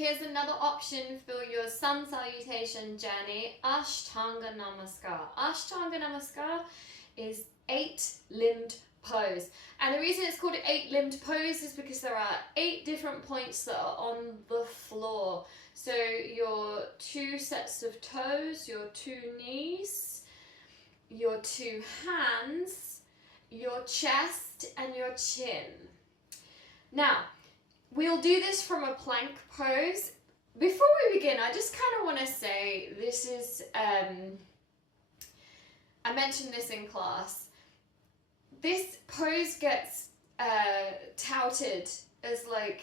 here's another option for your sun salutation journey, Ashtanga Namaskara. Ashtanga Namaskara is 8-limbed pose. And the reason it's called an 8-limbed pose is because there are 8 different points that are on the floor. So your 2 sets of toes, your 2 knees, your 2 hands, your chest and your chin. Now, we'll do this from a plank pose. Before we begin, I just kind of want to say this is, I mentioned this in class. This pose gets touted as like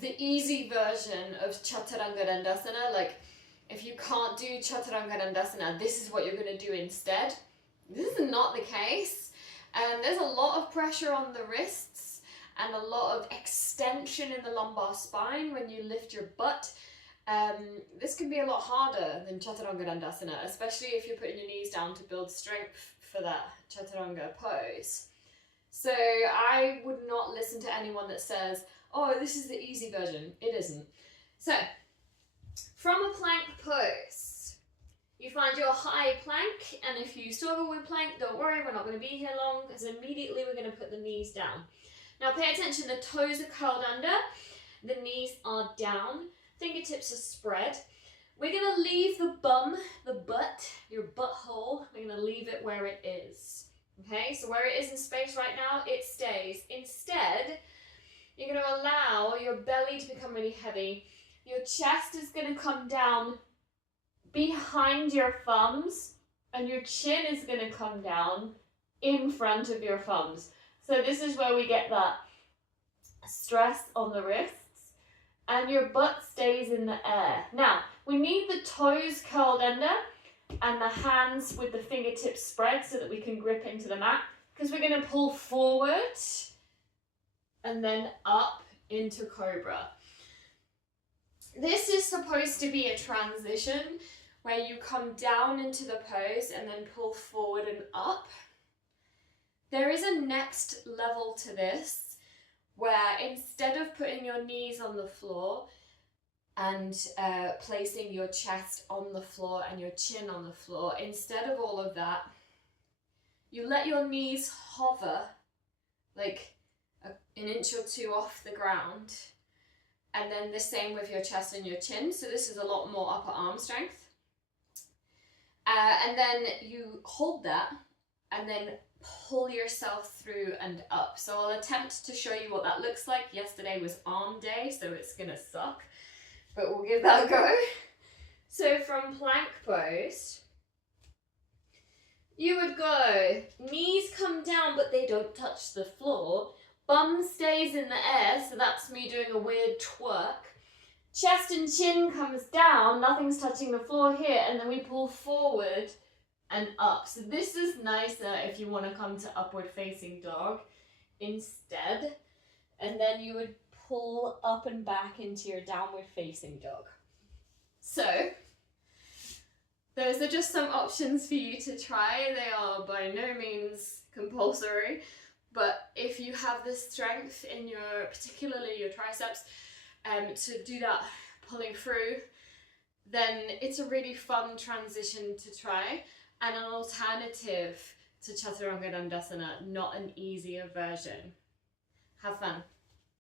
the easy version of Chaturanga Dandasana. Like, if you can't do Chaturanga Dandasana, this is what you're going to do instead. This is not the case. There's a lot of pressure on the wrists and a lot of extension in the lumbar spine when you lift your butt. This can be a lot harder than Chaturanga Dandasana, especially if you're putting your knees down to build strength for that Chaturanga pose. So I would not listen to anyone that says, oh, this is the easy version. It isn't. So, from a plank pose, you find your high plank, and if you struggle with plank, don't worry, we're not going to be here long, because immediately we're going to put the knees down. Now pay attention, the toes are curled under, the knees are down, fingertips are spread. We're going to leave the bum, the butt, your butthole, we're going to leave it where it is. Okay, so where it is in space right now, it stays. Instead, you're going to allow your belly to become really heavy. Your chest is going to come down behind your thumbs, and your chin is going to come down in front of your thumbs. So this is where we get that stress on the wrists, and your butt stays in the air. Now, we need the toes curled under and the hands with the fingertips spread so that we can grip into the mat, because we're going to pull forward and then up into Cobra. This is supposed to be a transition where you come down into the pose and then pull forward and up. There is a next level to this where instead of putting your knees on the floor and placing your chest on the floor and your chin on the floor, instead of all of that, you let your knees hover like an inch or 2 off the ground, and then the same with your chest and your chin. So this is a lot more upper arm strength. And then you hold that and then pull yourself through and up. So I'll attempt to show you what that looks like. Yesterday was arm day, so it's gonna suck, but we'll give that a go. So from plank pose, you would go, knees come down but they don't touch the floor. Bum stays in the air, so that's me doing a weird twerk. Chest and chin comes down, nothing's touching the floor here, and then we pull forward and up. So this is nicer if you want to come to upward facing dog instead. And then you would pull up and back into your downward facing dog. So those are just some options for you to try. They are by no means compulsory. But if you have the strength in your, particularly your triceps, to do that pulling through, then it's a really fun transition to try, and an alternative to Chaturanga Dandasana, not an easier version. Have fun.